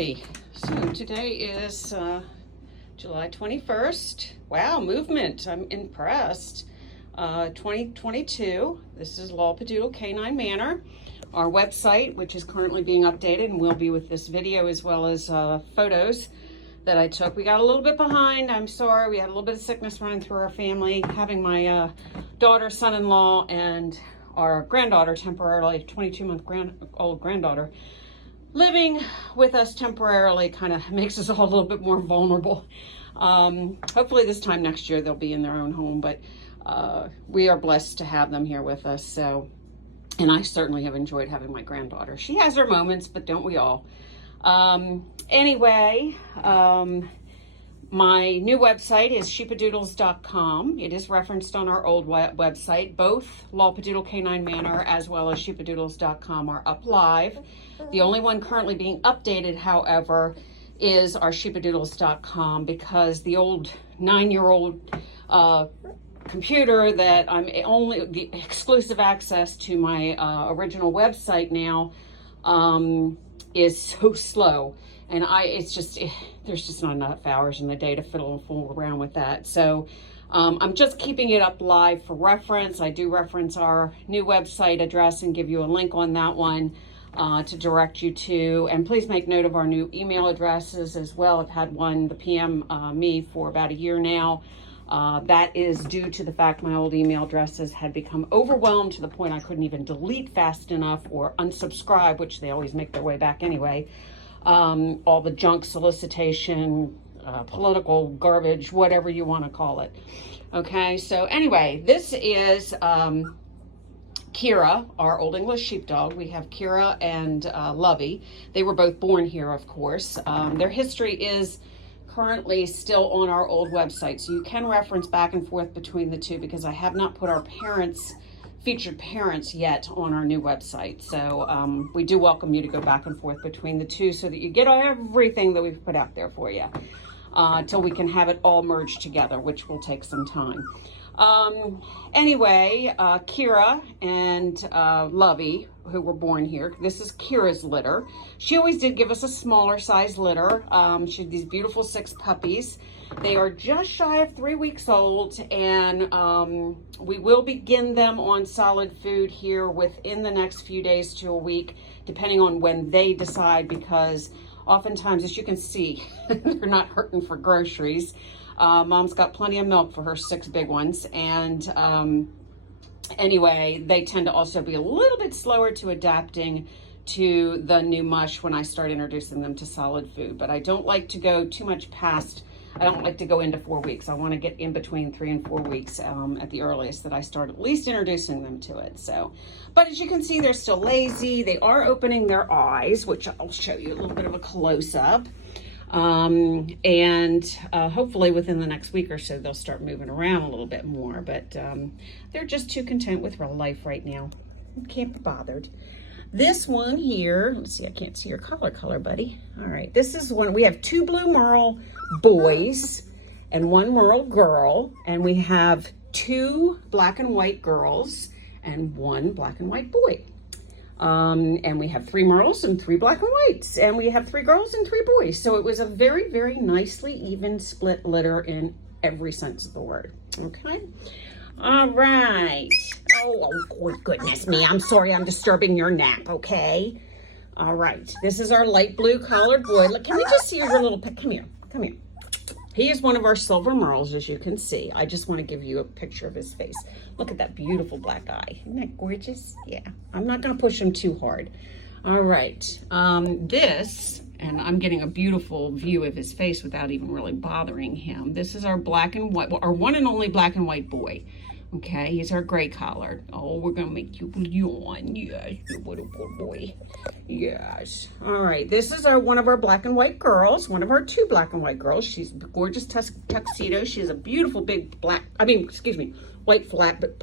Alrighty, so today is July 21st. Wow, movement, I'm impressed. 2022, this is Sheepadoodle Canine Manor. Our website, which is currently being updated and will be with this video as well as photos that I took. We got a little bit behind, I'm sorry. We had a little bit of sickness running through our family, having my daughter, son-in-law, and our granddaughter temporarily, 22-month-old granddaughter, living with us temporarily kind of makes us all a little bit more vulnerable. Hopefully this time next year they'll be in their own home, but we are blessed to have them here with us. So, and I certainly have enjoyed having my granddaughter. She has her moments, but don't we all? Anyway, my new website is sheepadoodles.com. It is referenced on our old website. Both Sheepadoodle Canine Manor as well as sheepadoodles.com are up live. The only one currently being updated, however, is our sheepadoodles.com, because the old 9-year-old computer that I'm only the exclusive access to my original website now is so slow, and there's just not enough hours in the day to fiddle and fool around with that. So I'm just keeping it up live for reference. I do reference our new website address and give you a link on that one to direct you to. And please make note of our new email addresses as well. I've had one, the PM me, for about a year now. That is due to the fact my old email addresses had become overwhelmed to the point I couldn't even delete fast enough or unsubscribe, which they always make their way back anyway. All the junk solicitation, political garbage, whatever you want to call it. Okay, so anyway, this is Kira, our Old English sheepdog. We have Kira and Lovey. They were both born here, of course. Their history is currently still on our old website, so you can reference back and forth between the two, because I have not put our featured parents yet on our new website. So we do welcome you to go back and forth between the two so that you get everything that we've put out there for you till we can have it all merged together, which will take some time. Anyway, Kira and Lovey, who were born here, this is Kira's litter. She always did give us a smaller size litter. She had these beautiful 6 puppies. They are just shy of 3 weeks old, and we will begin them on solid food here within the next few days to a week, depending on when they decide, because oftentimes, as you can see, they're not hurting for groceries. Mom's got plenty of milk for her 6 big ones, and anyway, they tend to also be a little bit slower to adapting to the new mush when I start introducing them to solid food. But I don't like to go too much past, I don't like to go into 4 weeks. I want to get in between 3 and 4 weeks at the earliest that I start at least introducing them to it. So, but as you can see, they're still lazy. They are opening their eyes, which I'll show you a little bit of a close-up. And hopefully within the next week or so, they'll start moving around a little bit more, but they're just too content with real life right now. Can't be bothered. This one here, let's see, I can't see your collar, buddy. All right, this is one, we have 2 blue merle boys and 1 merle girl, and we have 2 black and white girls and 1 black and white boy. And we have 3 merles and 3 black and whites, and we have 3 girls and 3 boys. So it was a very, very nicely even split litter in every sense of the word. Okay. All right. Oh, goodness me. I'm sorry I'm disturbing your nap. Okay. All right. This is our light blue collared boy. Look, can we just see your little pet? Come here. Come here. He is one of our silver merles, as you can see. I just want to give you a picture of his face. Look at that beautiful black eye. Isn't that gorgeous? Yeah. I'm not going to push him too hard. All right. This, and I'm getting a beautiful view of his face without even really bothering him. This is our black and white, our one and only black and white boy. Okay, he's our gray collar. Oh, we're gonna make you yawn. Yes, you little boy. Yes. All right, this is one of our black and white girls, one of our 2 black and white girls. She's a gorgeous tuxedo. She has a beautiful big white flat, but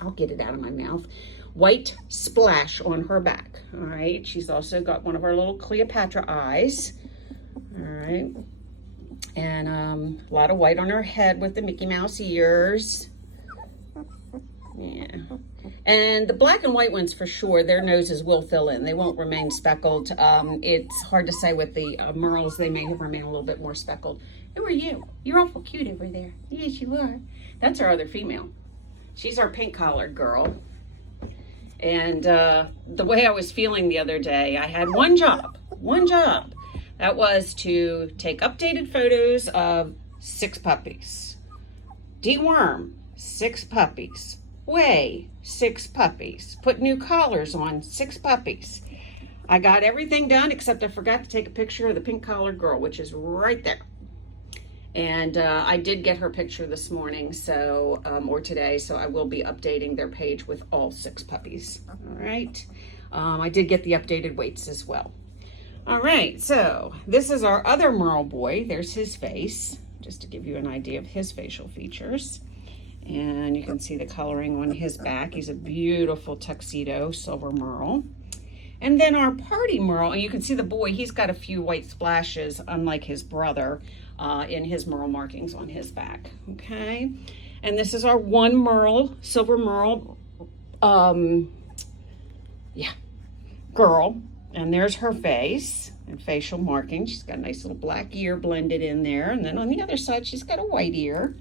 I'll get it out of my mouth. White splash on her back. All right, she's also got one of our little Cleopatra eyes. All right, and a lot of white on her head with the Mickey Mouse ears. Yeah. And the black and white ones, for sure, their noses will fill in. They won't remain speckled. It's hard to say with the merles. They may remain a little bit more speckled. Who are you? You're awful cute over there. Yes, you are. That's our other female. She's our pink-collared girl. And the way I was feeling the other day, I had one job. That was to take updated photos of 6 puppies. Deworm 6 puppies. Weigh 6 puppies. Put new collars on 6 puppies. I got everything done except I forgot to take a picture of the pink collared girl, which is right there. And I did get her picture this morning, so or today, so I will be updating their page with all 6 puppies. All right. I did get the updated weights as well. All right, so this is our other merle boy. There's his face, just to give you an idea of his facial features. And you can see the coloring on his back. He's a beautiful tuxedo silver merle. And then our party merle, and you can see the boy, he's got a few white splashes, unlike his brother, in his merle markings on his back. Okay, and this is our one merle, silver merle, girl. And there's her face and facial markings. She's got a nice little black ear blended in there. And then on the other side, she's got a white ear.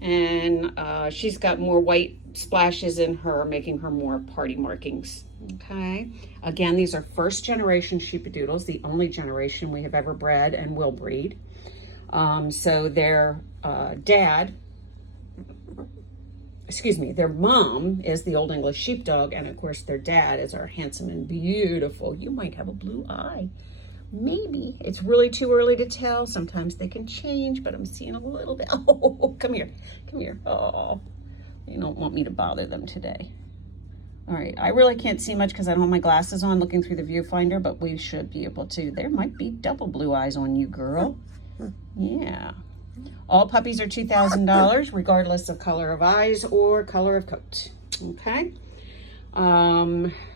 And she's got more white splashes in her, making her more party markings. Okay. Again, these are first generation Sheepadoodles, the only generation we have ever bred and will breed. So their their mom is the Old English Sheepdog, and of course their dad is our handsome and beautiful. You might have a blue eye. Maybe. It's really too early to tell. Sometimes they can change, but I'm seeing a little bit. Oh, come here. Come here. Oh, you don't want me to bother them today. All right. I really can't see much because I don't have my glasses on looking through the viewfinder, but we should be able to. There might be double blue eyes on you, girl. Yeah. All puppies are $2,000, regardless of color of eyes or color of coat. Okay.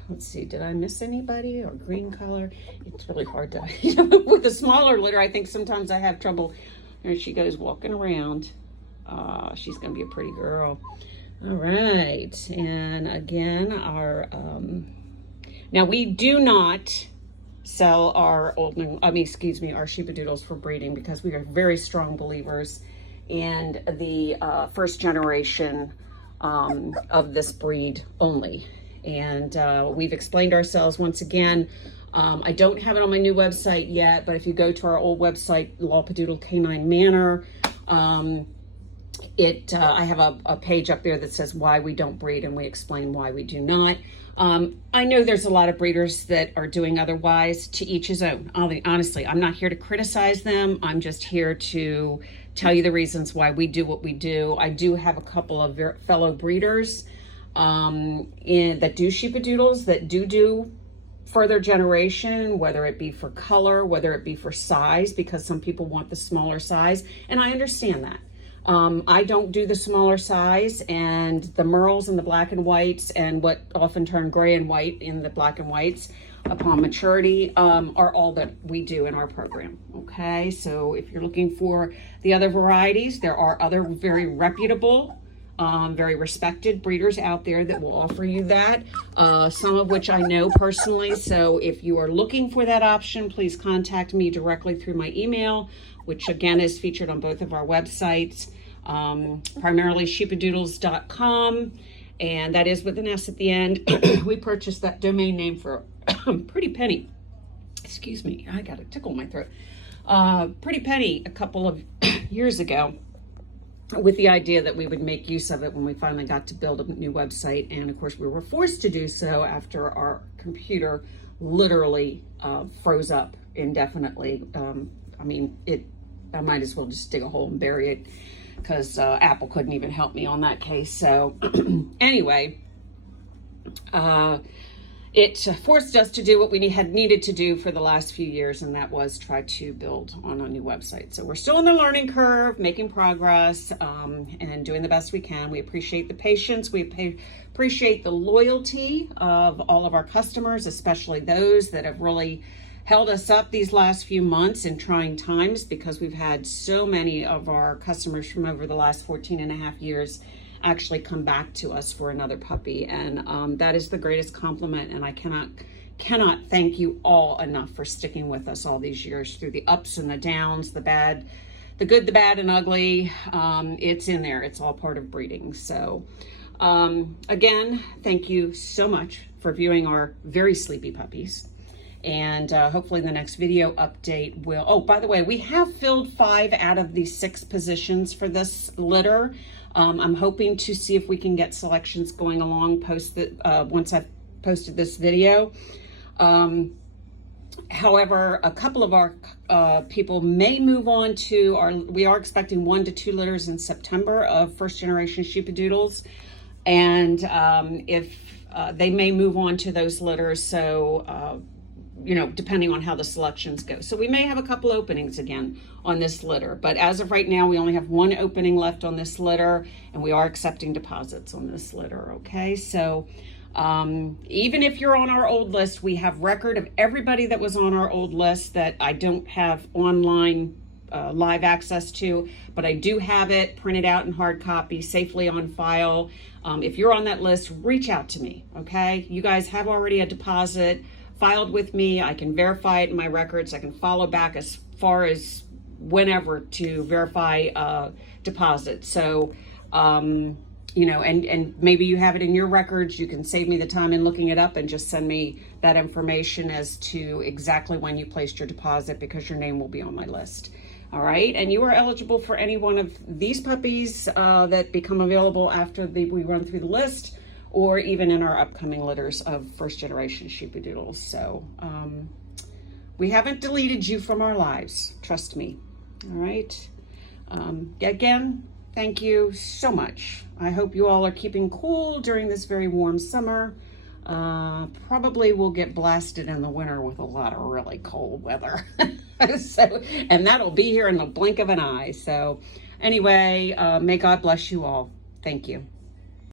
Let's see, did I miss anybody? Or green color? It's really hard to, with the smaller litter, I think sometimes I have trouble. There she goes walking around. She's going to be a pretty girl. All right. And again, our, now we do not sell our our Sheepadoodles for breeding because we are very strong believers in the first generation of this breed only. And we've explained ourselves once again. I don't have it on my new website yet, but if you go to our old website, Sheepadoodle Canine Manor, I have a page up there that says why we don't breed, and we explain why we do not. I know there's a lot of breeders that are doing otherwise. To each his own. Honestly, I'm not here to criticize them. I'm just here to tell you the reasons why we do what we do. I do have a couple of fellow breeders that do Sheepadoodles, that do further generation, whether it be for color, whether it be for size, because some people want the smaller size, and I understand that. I don't do the smaller size, and the merles and the black and whites, and what often turn gray and white in the black and whites upon maturity, are all that we do in our program. Okay, so if you're looking for the other varieties, there are other very reputable, very respected breeders out there that will offer you that, some of which I know personally. So if you are looking for that option, please contact me directly through my email, which again is featured on both of our websites, primarily sheepadoodles.com, and that is with an S at the end. We purchased that domain name for a pretty penny. Excuse me, I got a tickle in my throat. Pretty penny a couple of years ago, with the idea that we would make use of it when we finally got to build a new website. And of course we were forced to do so after our computer literally froze up indefinitely. I might as well just dig a hole and bury it, because Apple couldn't even help me on that case. So anyway, it forced us to do what we had needed to do for the last few years, and that was try to build on a new website. So we're still on the learning curve, making progress, and doing the best we can. We appreciate the patience. We appreciate the loyalty of all of our customers, especially those that have really held us up these last few months in trying times, because we've had so many of our customers from over the last 14 and a half years actually come back to us for another puppy. And that is the greatest compliment. And I cannot thank you all enough for sticking with us all these years through the ups and the downs, the bad, the good, the bad, and ugly. It's in there. It's all part of breeding. So again, thank you so much for viewing our very sleepy puppies. And hopefully the next video update will, oh, by the way, we have filled 5 out of the 6 positions for this litter. I'm hoping to see if we can get selections going along once I've posted this video. However, a couple of our people may move on to we are expecting 1 to 2 litters in September of first generation Sheepadoodles. And if they may move on to those litters, so you know, depending on how the selections go. So we may have a couple openings again on this litter, but as of right now, we only have 1 opening left on this litter, and we are accepting deposits on this litter, okay? So even if you're on our old list, we have record of everybody that was on our old list that I don't have online live access to, but I do have it printed out in hard copy, safely on file. If you're on that list, reach out to me, okay? You guys have already a deposit filed with me. I can verify it in my records. I can follow back as far as whenever to verify deposit. So, you know, and maybe you have it in your records. You can save me the time in looking it up and just send me that information as to exactly when you placed your deposit, because your name will be on my list. All right, and you are eligible for any one of these puppies that become available after we run through the list, or even in our upcoming litters of first generation Sheepadoodles. So we haven't deleted you from our lives, trust me. All right. Again, thank you so much. I hope you all are keeping cool during this very warm summer. Probably will get blasted in the winter with a lot of really cold weather. And that'll be here in the blink of an eye. So anyway, may God bless you all. Thank you.